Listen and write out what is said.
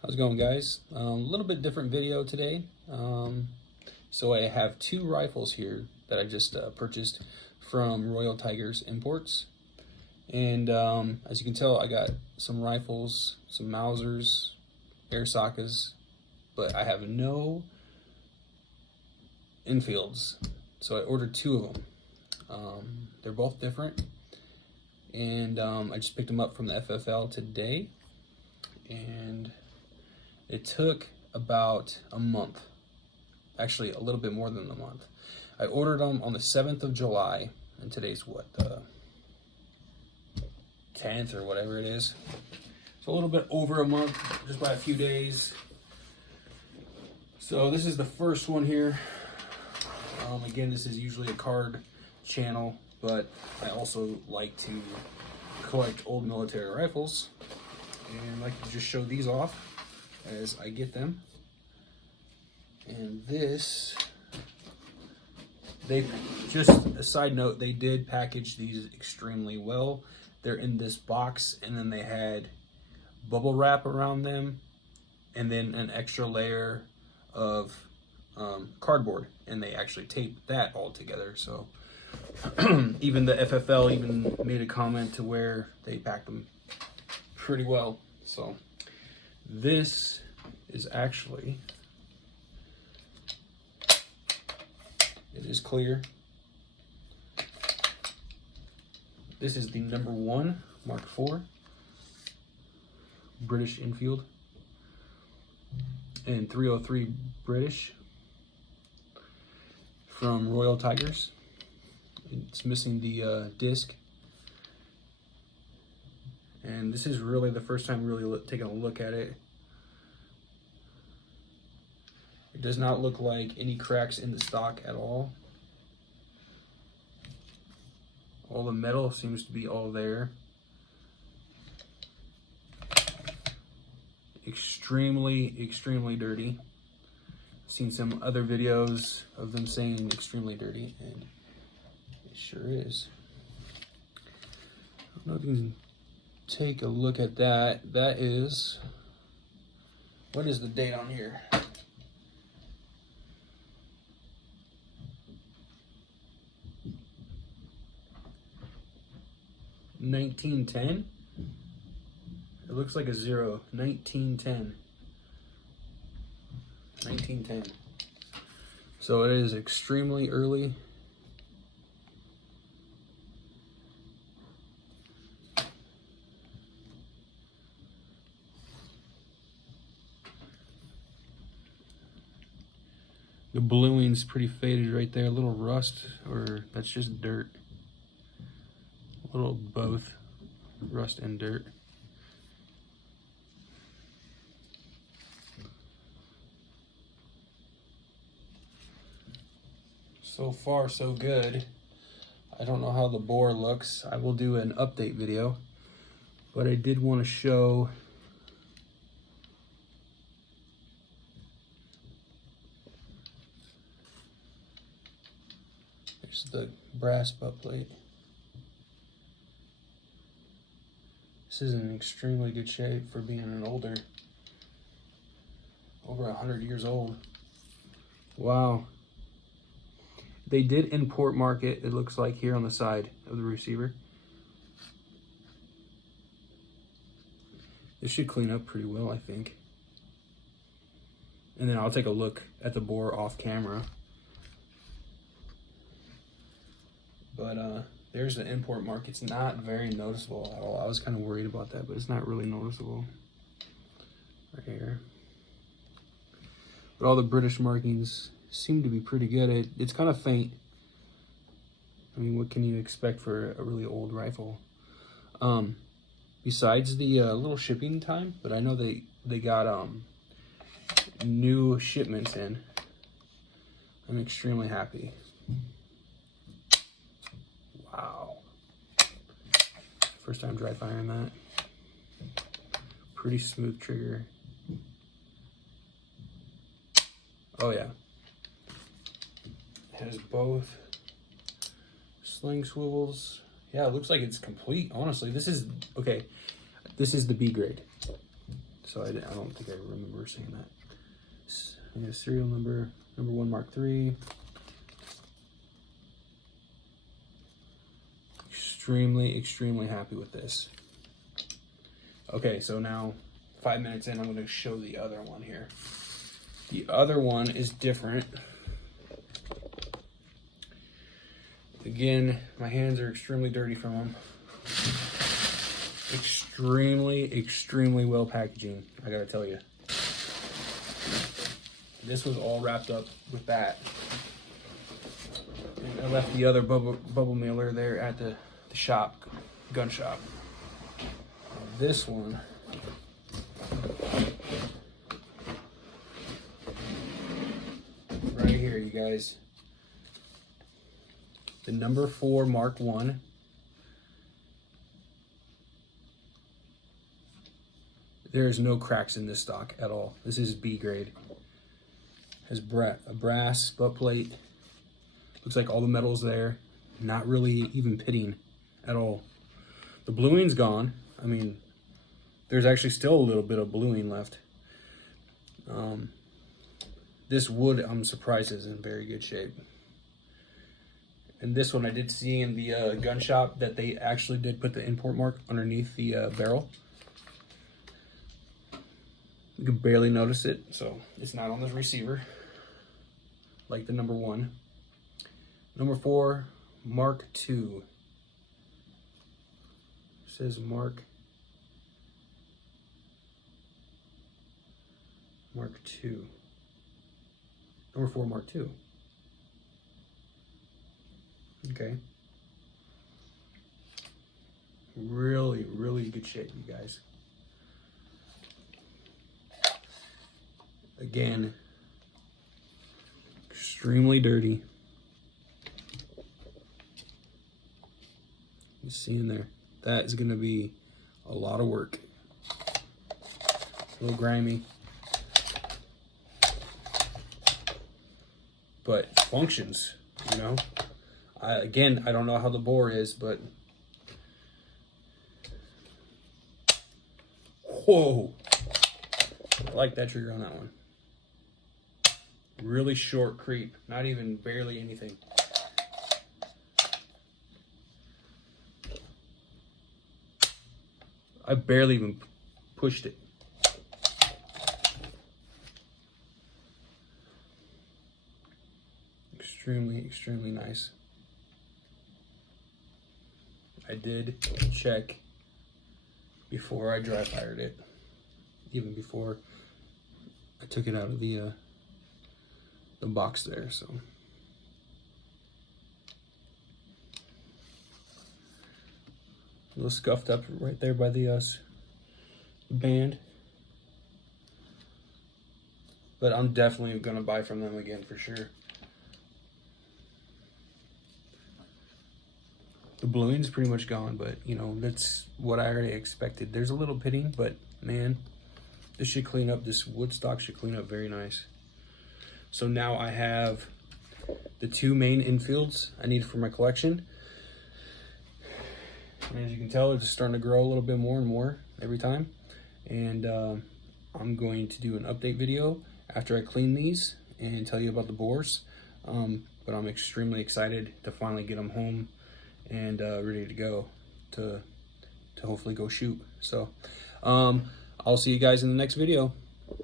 How's it going, guys? A little bit different video today. So I have two rifles here that I just purchased from Royal Tigers Imports. And as you can tell, I got some rifles, some Mausers, air sockets, but I have no Enfields. So I ordered two of them. They're both different. And I just picked them up from the FFL today. And it took about a month, actually a little bit more than a month. I ordered them on the 7th of July, and today's what, the 10th or whatever it is. So a little bit over a month, just by a few days. So this is the first one here. Again, this is usually a card channel, but I also like to collect old military rifles, and I like to just show these off as I get them. And this, they just a side note, they did package these extremely well. They're in this box, and then they had bubble wrap around them, and then an extra layer of cardboard, and they actually taped that all together. So even the FFL even made a comment to where they packed them pretty well. So this is actually, it is clear. This is the #1 Mark IV British Enfield, and 303 British from Royal Tigers. It's missing the disc. And this is really the first time really taking a look at it. It does not look like any cracks in the stock at all. All the metal seems to be all there. Extremely dirty. I've seen some other videos of them saying extremely dirty, and it sure is. I don't know if you can take a look at that. That is, what is the date on here? $1910. It looks like a zero. 1910. 1910. So it is extremely early. The bluing's pretty faded right there. A little rust, or that's just dirt. A little both rust and dirt. So far, so good. I don't know how the bore looks. I will do an update video, but I did want to show there's the brass butt plate. This is in extremely good shape for being an older, over 100 years old. Wow. They did import mark it, it looks like, here on the side of the receiver. This should clean up pretty well, I think. And then I'll take a look at the bore off camera. But there's the import mark. It's not very noticeable at all. I was kind of worried about that, but it's not really noticeable right here. But all the British markings seem to be pretty good. It's kind of faint. I mean, what can you expect for a really old rifle? Besides the little shipping time, but I know they got new shipments in. I'm extremely happy. Wow. First time dry firing that. Pretty smooth trigger. Oh yeah. It has both sling swivels. Yeah, it looks like it's complete, honestly. This is, okay, this is the B grade. So I don't think I remember saying that. Serial number 1 Mark III. Extremely happy with this. Okay, so now 5 minutes in, I'm going to show the other one here. The other one is different. Again, my hands are extremely dirty from them. Extremely well packaging, I gotta tell you. This was all wrapped up with that. And I left the other bubble mailer there at the shop, gun shop. This one, right here, you guys. The NO4 Mark I. There's no cracks in this stock at all. This is B grade. Has a brass butt plate. Looks like all the metal's there. Not really even pitting at all. The bluing's gone. I mean, there's actually still a little bit of bluing left. This wood, I'm surprised, is in very good shape. And this one I did see in the gun shop that they actually did put the import mark underneath the barrel. You can barely notice it, so it's not on the receiver like the NO1. NO4 Mark II. It says Mark II. NO4 Mark II. Okay. Really good shape, you guys. Again, extremely dirty. You see in there, that is going to be a lot of work. A little grimy, but functions, you know. Again, I don't know how the bore is, but whoa, I like that trigger on that one. Really short creep, not even barely anything. I barely even pushed it. Extremely nice. I did check before I dry fired it, even before I took it out of the box there. So a little scuffed up right there by the band, but I'm definitely gonna buy from them again for sure. The bluing's pretty much gone, but you know, that's what I already expected. There's a little pitting, but man, this should clean up. This wood stock should clean up very nice. So now I have the 2 main Enfields I need for my collection. And as you can tell, it's starting to grow a little bit more and more every time. And I'm going to do an update video after I clean these and tell you about the bores. But I'm extremely excited to finally get them home and ready to go to hopefully go shoot. So I'll see you guys in the next video.